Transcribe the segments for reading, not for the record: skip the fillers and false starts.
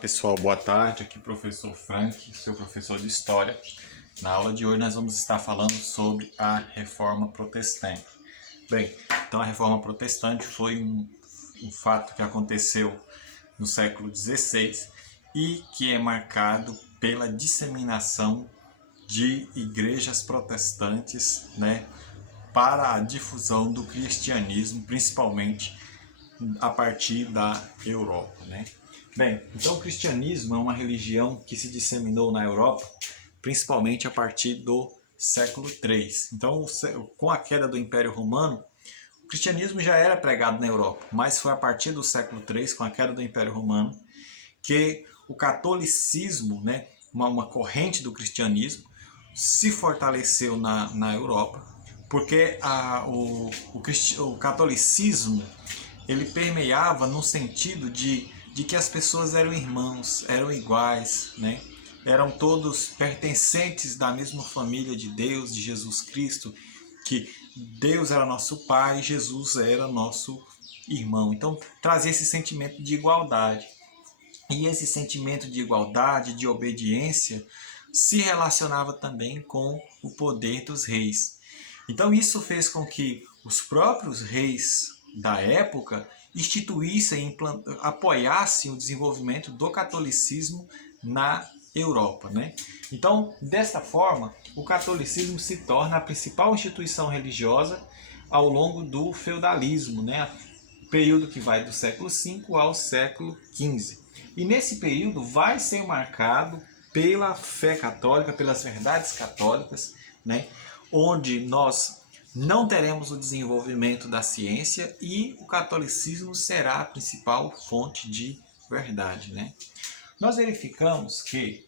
Pessoal, boa tarde. Aqui professor Frank, seu professor de História. Na aula de hoje nós vamos estar falando sobre a Reforma Protestante. Bem, então a Reforma Protestante foi um fato que aconteceu no século XVI e que é marcado pela disseminação de igrejas protestantes, para a difusão do cristianismo, principalmente a partir da Europa, Bem, então o cristianismo é uma religião que se disseminou na Europa, principalmente a partir do século III. Então, com a queda do Império Romano, o cristianismo já era pregado na Europa, mas foi a partir do século III, com a queda do Império Romano, que o catolicismo, uma corrente do cristianismo, se fortaleceu na Europa, porque o catolicismo ele permeava no sentido de que as pessoas eram irmãos, eram iguais, eram todos pertencentes da mesma família de Deus, de Jesus Cristo, que Deus era nosso Pai e Jesus era nosso irmão. Então trazia esse sentimento de igualdade. E esse sentimento de igualdade, de obediência, se relacionava também com o poder dos reis. Então isso fez com que os próprios reis da época instituíssem, apoiassem o desenvolvimento do catolicismo na Europa. Então, desta forma, o catolicismo se torna a principal instituição religiosa ao longo do feudalismo, período que vai do século V ao século XV. E nesse período vai ser marcado pela fé católica, pelas verdades católicas, onde nós não teremos o desenvolvimento da ciência e o catolicismo será a principal fonte de verdade. Nós verificamos que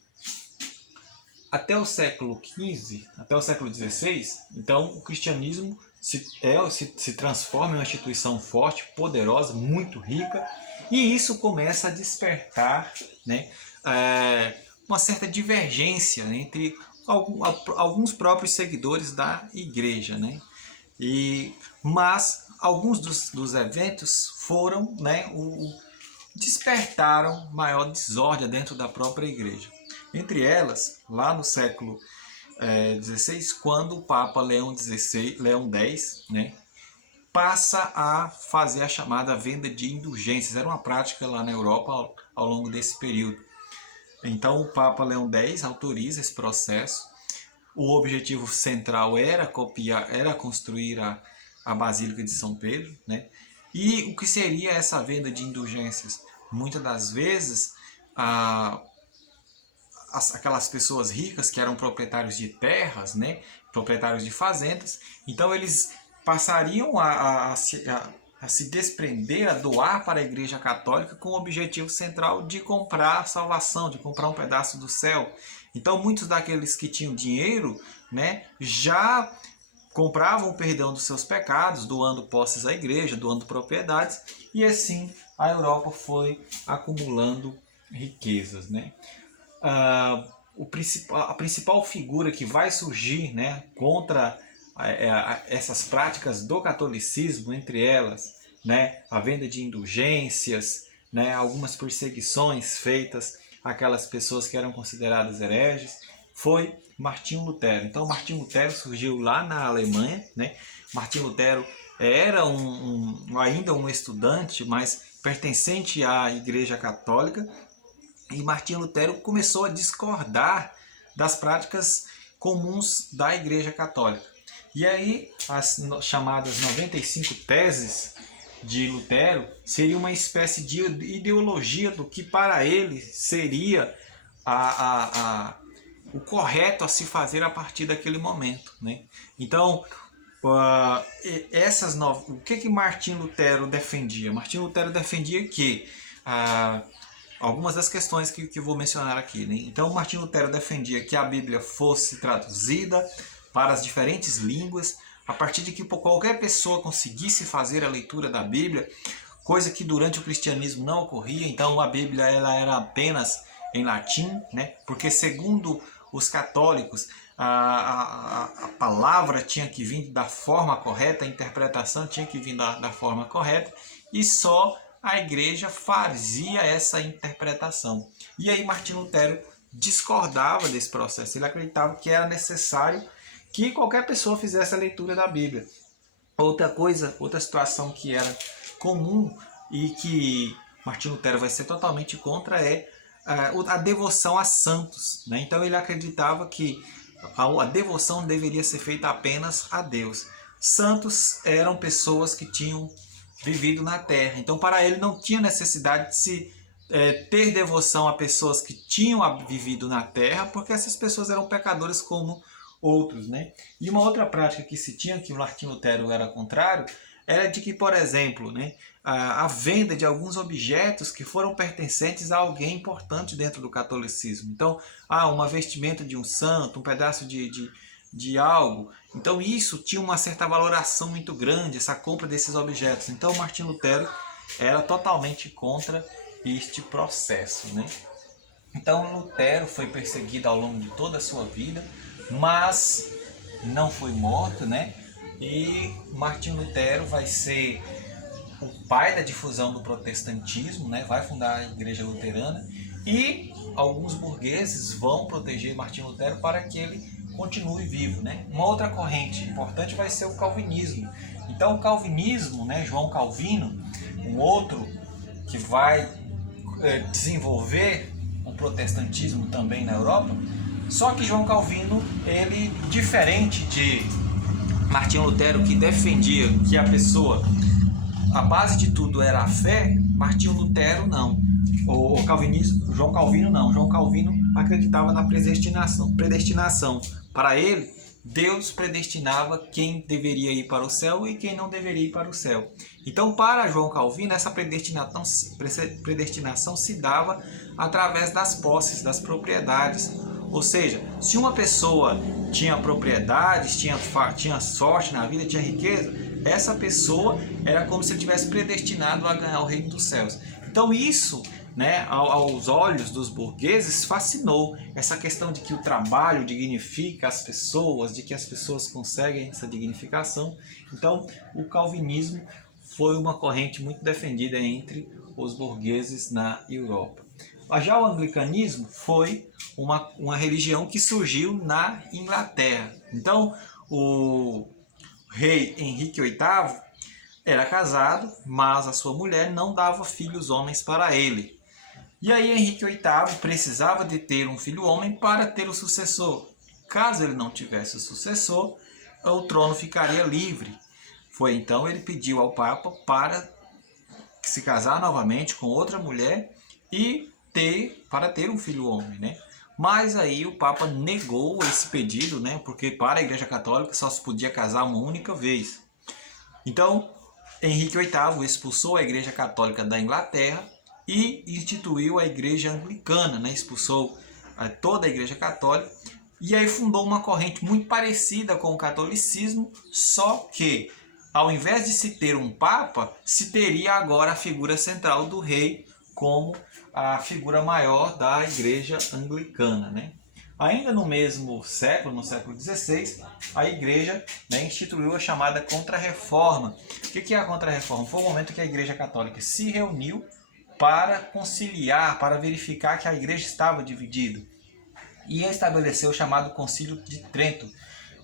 até o século XV, até o século XVI, então o cristianismo se transforma em uma instituição forte, poderosa, muito rica, e isso começa a despertar uma certa divergência entre alguns próprios seguidores da igreja. Mas alguns dos eventos foram, despertaram maior desordem dentro da própria igreja. Entre elas, lá no século XVI, quando o Papa Leão X, passa a fazer a chamada venda de indulgências. Era uma prática lá na Europa ao longo desse período. Então o Papa Leão X autoriza esse processo. O objetivo central era construir a Basílica de São Pedro. E o que seria essa venda de indulgências? Muitas das vezes, aquelas pessoas ricas que eram proprietários de terras, proprietários de fazendas, então eles passariam a se desprender, a doar para a Igreja Católica com o objetivo central de comprar a salvação, de comprar um pedaço do céu. Então muitos daqueles que tinham dinheiro, já compravam o perdão dos seus pecados, doando posses à igreja, doando propriedades, e assim a Europa foi acumulando riquezas. A principal figura que vai surgir contra essas práticas do catolicismo, entre elas a venda de indulgências, algumas perseguições feitas àquelas pessoas que eram consideradas hereges, foi Martinho Lutero. Então Martinho Lutero surgiu lá na Alemanha. Martinho Lutero era ainda um estudante, mas pertencente à Igreja Católica, e Martinho Lutero começou a discordar das práticas comuns da Igreja Católica. E aí as chamadas 95 teses de Lutero seria uma espécie de ideologia do que para ele seria o correto a se fazer a partir daquele momento. Então, o que Martinho Lutero defendia? Martinho Lutero defendia que algumas das questões que eu vou mencionar aqui. Então, Martinho Lutero defendia que a Bíblia fosse traduzida para as diferentes línguas, a partir de que qualquer pessoa conseguisse fazer a leitura da Bíblia, coisa que durante o cristianismo não ocorria. Então a Bíblia ela era apenas em latim, porque segundo os católicos a palavra tinha que vir da forma correta, a interpretação tinha que vir da forma correta, e só a igreja fazia essa interpretação. E aí Martinho Lutero discordava desse processo. Ele acreditava que era necessário que qualquer pessoa fizesse a leitura da Bíblia. Outra situação que era comum e que Martinho Lutero vai ser totalmente contra é a devoção a santos, né? Então ele acreditava que a devoção deveria ser feita apenas a Deus. Santos eram pessoas que tinham vivido na terra. Então para ele não tinha necessidade de se ter devoção a pessoas que tinham vivido na terra, porque essas pessoas eram pecadores como outros, né? E uma outra prática que se tinha, que o Martinho Lutero era contrário, era de que, por exemplo, né, a venda de alguns objetos que foram pertencentes a alguém importante dentro do catolicismo. Então, uma vestimenta de um santo, um pedaço de algo. Então isso tinha uma certa valoração muito grande, essa compra desses objetos. Então Martinho Lutero era totalmente contra este processo, né? Então Lutero foi perseguido ao longo de toda a sua vida, mas não foi morto, né? E Martinho Lutero vai ser o pai da difusão do protestantismo, né? Vai fundar a Igreja Luterana e alguns burgueses vão proteger Martinho Lutero para que ele continue vivo, né? Uma outra corrente importante vai ser o calvinismo. Então o calvinismo, né? João Calvino, um outro que vai desenvolver o protestantismo também na Europa. Só que João Calvino, ele, diferente de Martinho Lutero, que defendia que a pessoa, a base de tudo era a fé, Martinho Lutero não. O calvinismo, João Calvino não. João Calvino acreditava na predestinação. Para ele, Deus predestinava quem deveria ir para o céu e quem não deveria ir para o céu. Então, para João Calvino, essa predestinação se dava através das posses, das propriedades. Ou seja, se uma pessoa tinha propriedades, tinha sorte na vida, tinha riqueza, essa pessoa era como se tivesse predestinado a ganhar o reino dos céus. Então isso, né, aos olhos dos burgueses, fascinou essa questão de que o trabalho dignifica as pessoas, de que as pessoas conseguem essa dignificação. Então o calvinismo foi uma corrente muito defendida entre os burgueses na Europa. Já o anglicanismo foi uma religião que surgiu na Inglaterra. Então o rei Henrique VIII era casado, mas a sua mulher não dava filhos homens para ele. E aí Henrique VIII precisava de ter um filho homem para ter o sucessor. Caso ele não tivesse o sucessor, o trono ficaria livre. Foi então ele pediu ao Papa para se casar novamente com outra mulher e para ter um filho homem, né? Mas aí o Papa negou esse pedido, né? Porque para a Igreja Católica só se podia casar uma única vez. Então Henrique VIII expulsou a Igreja Católica da Inglaterra e instituiu a Igreja Anglicana, né? Expulsou toda a Igreja Católica e aí fundou uma corrente muito parecida com o catolicismo, só que ao invés de se ter um Papa, se teria agora a figura central do rei como a figura maior da Igreja Anglicana, né? Ainda no mesmo século, no século XVI, a Igreja, né, instituiu a chamada Contra-Reforma. O que é a Contra-Reforma? Foi o momento que a Igreja Católica se reuniu para conciliar, para verificar que a Igreja estava dividida. E estabeleceu o chamado Concílio de Trento.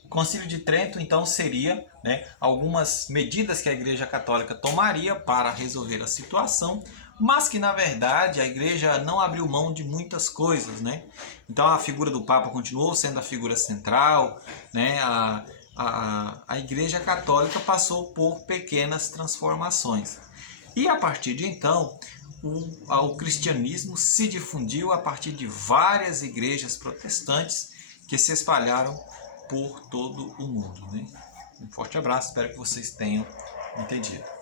O Concílio de Trento, então, seria, né, algumas medidas que a Igreja Católica tomaria para resolver a situação, mas que, na verdade, a Igreja não abriu mão de muitas coisas, né? Então, a figura do Papa continuou sendo a figura central, né? A Igreja Católica passou por pequenas transformações. E, a partir de então, o cristianismo se difundiu a partir de várias igrejas protestantes que se espalharam por todo o mundo, né? Um forte abraço, espero que vocês tenham entendido.